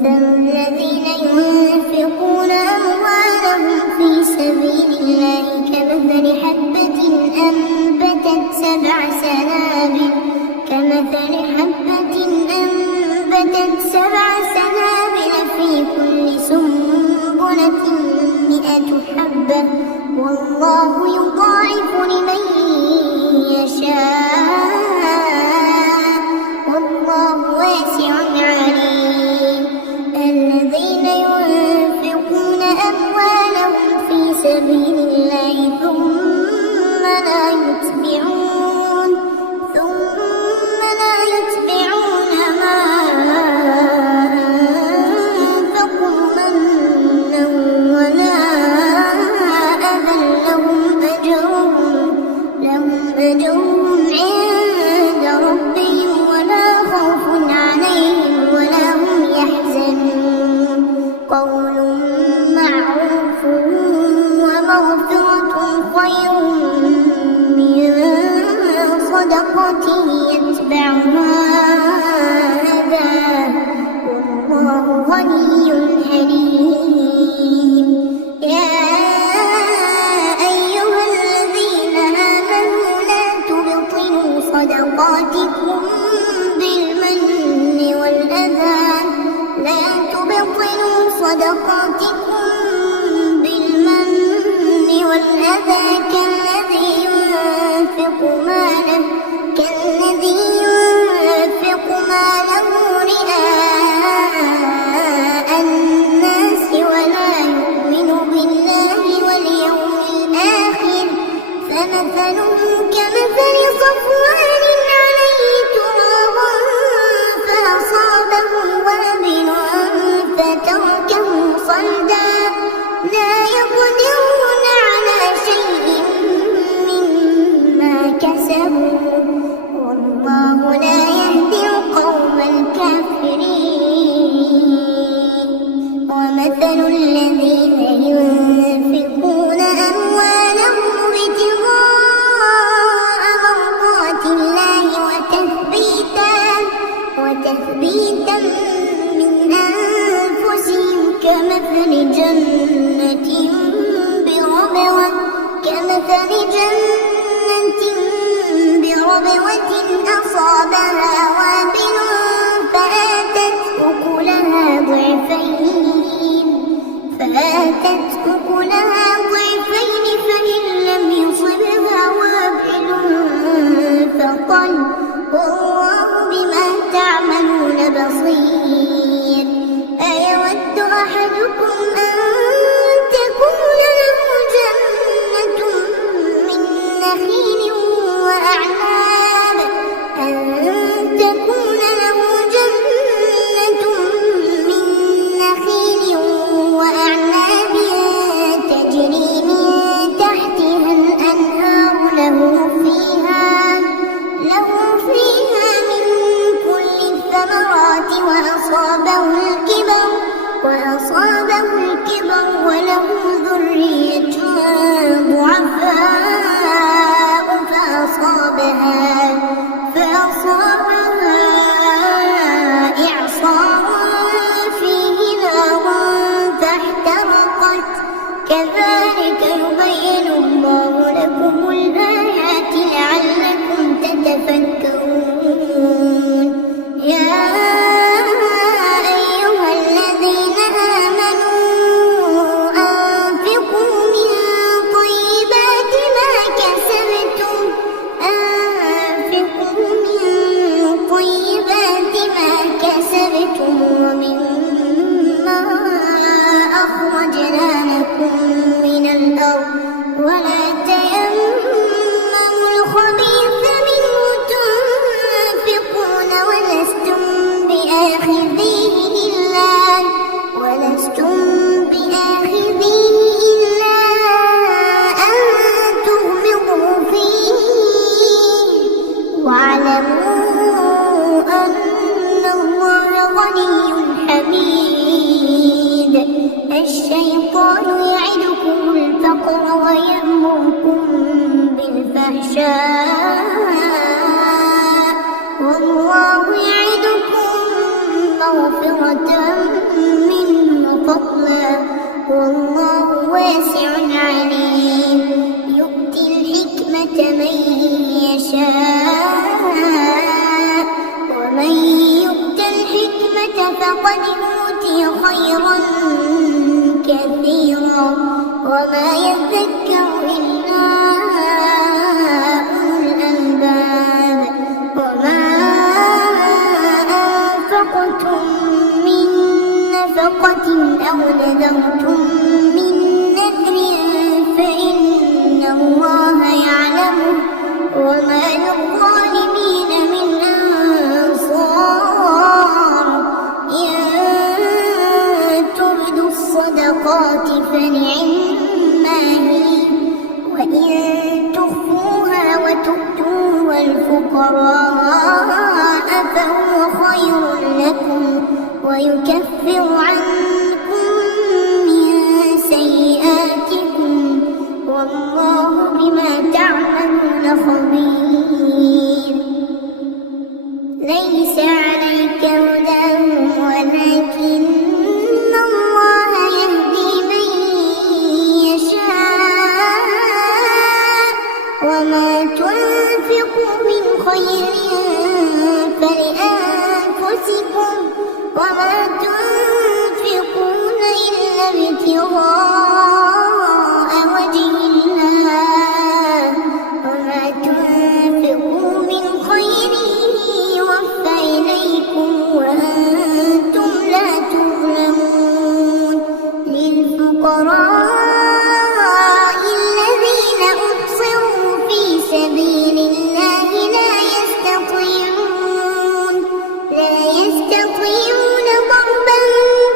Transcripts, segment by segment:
مثل الذين ينفقون أموالهم في سبيل الله كمثل حبة أنبتت سبع سنابل في كل سنبلة 100 حبة والله يضاعف لمن يشاء والله واسع عليم. الذين ينفقون أموالهم في سبيل الله ثم لا يتبعون ما أنفقوا منا ولا أذى لهم أجرهم عند ربهم ولا خوف عليهم ولا هم يحزنون. قول معروف ومغفرة خير من صدقة يتبعها أذى والله غني حليم. يا أيها الذين آمنوا لا تبطلوا صدقاتكم بالمن والأذى كالذي ينفق ماله رئاء الناس ولا يؤمن بالله واليوم الآخر فمثله كمثل صفوان عليه تراب فأصابه وابل فتركه صلدا لا يقدرون على شيء مما كسبوا والله لا يهدي القوم الكافرين. ومثل الذين ينفقون أموالهم ابتغاء مرضات الله وتثبيتا من أنفسهم كمثل جنة بربوة أصابها وابل فآتت أكلها ضعفين فإن لم يصبها وابل فطل والله بما تعملون بصير. أيود أحدكم أن تكون له جنة من نخيل وأعناب تجري من تحتها الأنهار له فيها من كل الثمرات وأصابه الكبر وله ذرية ضعفاء فأصابها إعصار فيه نار فاحترقت كذلك يبين الله لكم الآيات لعلكم تتفكرون. يا أيها الذين آمنوا أنفقوا من طيبات ما كسبتم ومما أخرجنا لكم من الأرض ولا تيمموا الخبيث منه تنفقون ولستم بآخذيه إلا أن تغمضوا فيه واعلموا أن الله غني حميد. الشيطان يعدكم الفقر ويأمركم بالفحشاء والله يعدكم مغفرة والله واسع عليم يؤتي الحكمة من يشاء ومن يؤت الحكمة فقد أوتي خيرا كثيرا وما يذكر إلا أولو الألباب وما أنفقتم من نفقة أو نذرتم من نذر فإن الله يعلمه وما للظالمين من أنصار إن تبدوا الصدقات فنعما هي وإن تخفوها وتؤتوها الفقراء فهو خير لكم ويكفر عنكم من سيئاتكم والله بما تعملون خبير ليس عليك هداهم ولكن الله يهدي من يشاء وما تنفقوا من خير فلأنفسكم وما تنفقون إلا ابتغاء وجه الله وما تنفقوا من خير يوفى إليكم وأنتم لا تظلمون للفقراء الذين أحصروا في سبيل الله لا يستطيعون ضربا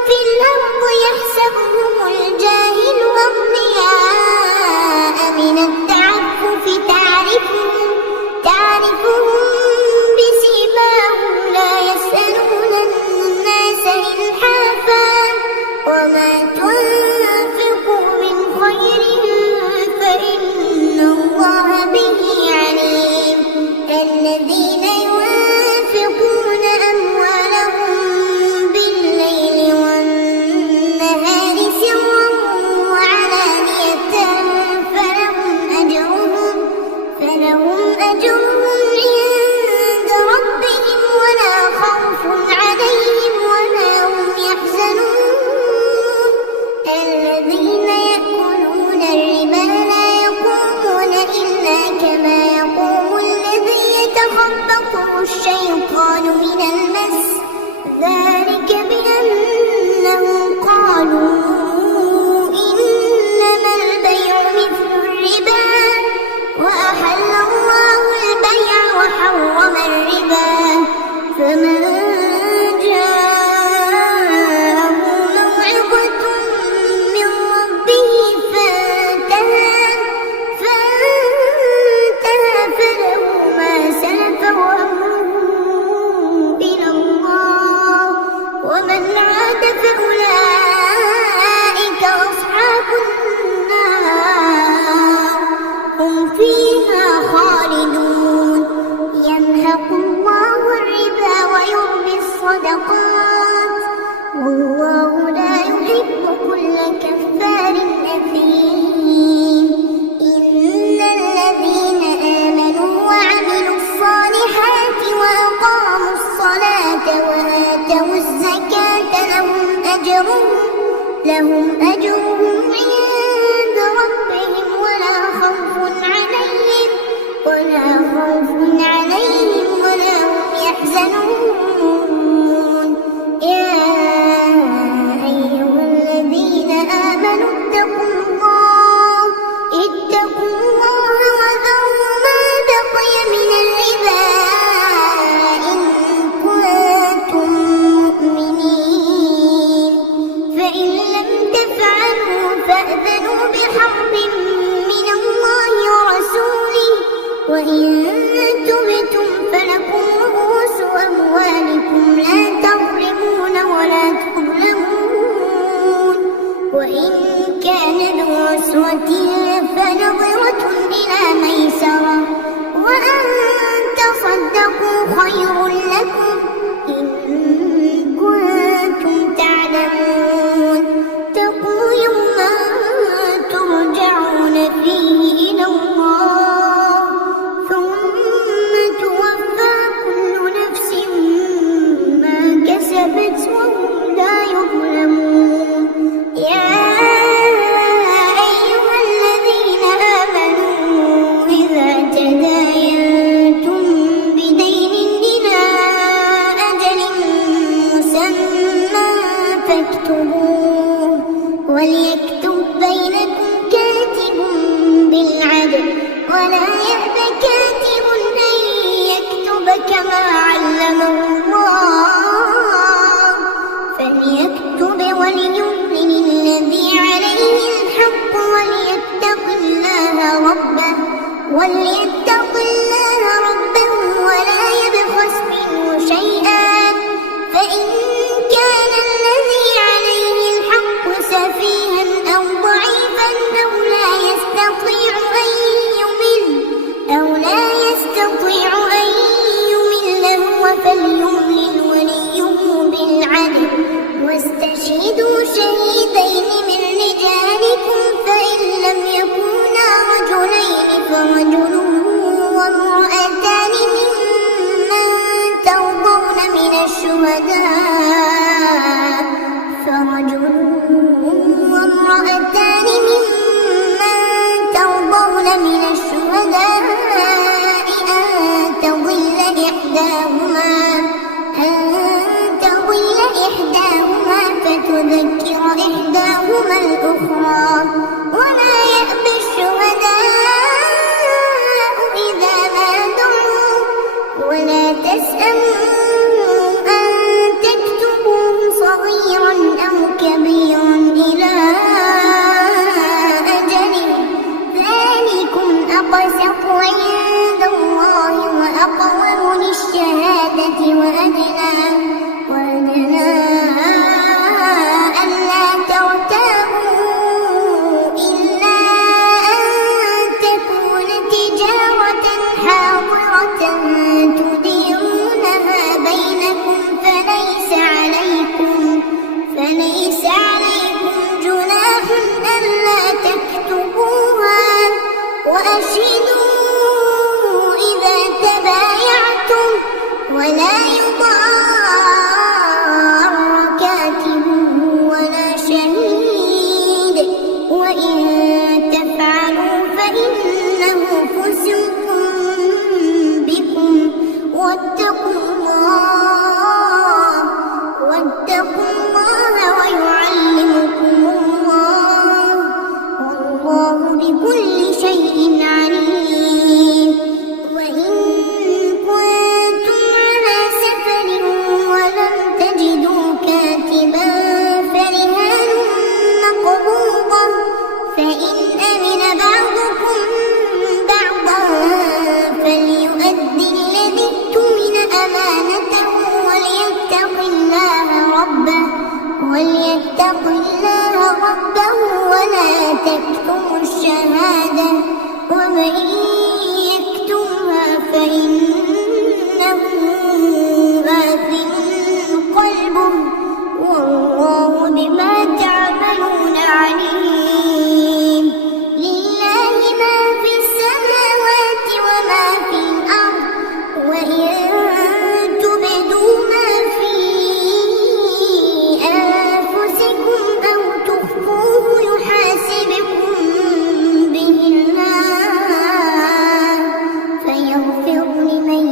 في الأرض يحسبهم الجاهل أغنياء من التعفف تعرفهم بسيماهم لا يسألون الناس إلحافا وما تنفقوا من خير فإن الله به عليم الذين ينفقون أموالهم بالليل والنهار سرا وعلانية فلهم أجرهم عند ربهم ولا خوف عليهم ولا هم يحزنون الذين يأكلون الربا لا يقومون إلا كما يقوم الذي يتخبطه الشيطان من المس ذلك بأنهم قالوا إنما البيع مثل الربا وأحل الله البيع وحرم الربا فمن جاءه موعظة من ربه فانتهى فله ما سلف وأمره إلى الله ومن عاد فأولئك أصحاب النار هم فيها خالدون يمحق الله الربا ويربي الصدقات والله لا يحب كل كفار أثيم إن الذين آمنوا وعملوا الصالحات وأقاموا الصلاة وآتوا الزكاة لهم أجرهم عند ربهم ولا خوف عليهم ولا هم يحزنون يا أيها الذين آمنوا اتقوا الله وذروا ما بقي من الربا إن كنتم مؤمنين فإن لم تفعلوا فأذنوا بحرب من الله ورسوله وإن تبتم فلكم رؤوس أموالكم لا تظلمون ولا تظلمون وإن كان ذو عسرة فنظرة إلى ميسرة وأن تصدقوا خير لكم إن كنتم تعلمون اتقوا يوما فاكتبوه وليكتب بينكم كاتب بالعدل ولا يأب كاتب أن يكتب كما علمه الله فليكتب وليملل الذي عليه الحق وليتق الله ربه ولا يبخس منه شيئا فإن كان الذي عليه الحق سفيها أو ضعيفا أو لا يستطيع أن يمل هو فليملل وليه بالعدل واستشهدوا شهيدين من رجالكم فإن لم يكونا رجلين فرجل وامرأتان ممن ترضون من الشهداء أن تضل إحداهما فتذكر إحداهما الأخرى ولا يأبى الشهداء إذا ما دعوا ولا تسأموا أن تكتبوه صغيرا أو كبيرا إلى أجله ذلكم أقسط عند الله وأقوم للشهادة وأدنى ألا ترتابوا إلا أن تكون تجارة حاضرة تديرونها بينكم فليس عليكم جناح ألا تكتبوها وأشهدوا إذا تبايعتم ولا يضار كاتب ولا شهيد وإن تفعلوا فإنه فسوق بكم واتقوا الله ويعلمكم الله والله بكل شيء عليم وإن كنتم على سفر ولم تجدوا كاتبا فرهان مقبوضة فإن أمن بعضكم بعضا فليؤدي الذي اؤتمن أمانته وليتق الله ربه ولا تكتموا الشهادة ومن يكتمها فإنه آثم قلبه والله بما تعملون عليم لله ما في السماوات وما في الأرض وإن تبدوا ما في أنفسكم أو تخفوه يحاسبكم به الله فيغفر لمن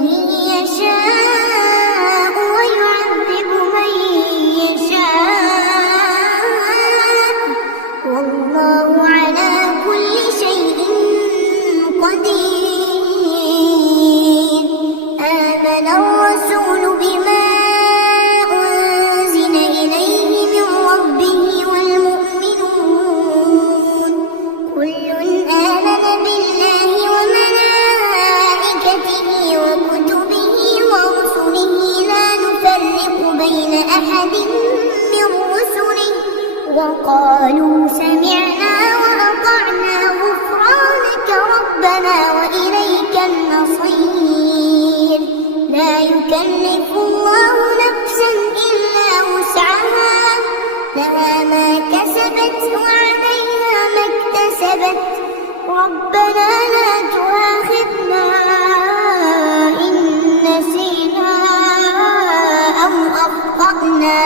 يشاء ويعذب من يشاء والله على كل شيء قدير آمن الرسول بما أنزل إليه من ربه والمؤمنون كل آمن بالله وملائكته وكتبه ورسله لا نفرق بين أحد من رسله وقالوا سمعنا وأطعنا غفرانك ربنا وإليك المصير لا يكلف الله نفسا إلا وسعها لها ما كسبت وعليها ما اكتسبت ربنا لا تؤاخذنا إن نسينا أو أخطأنا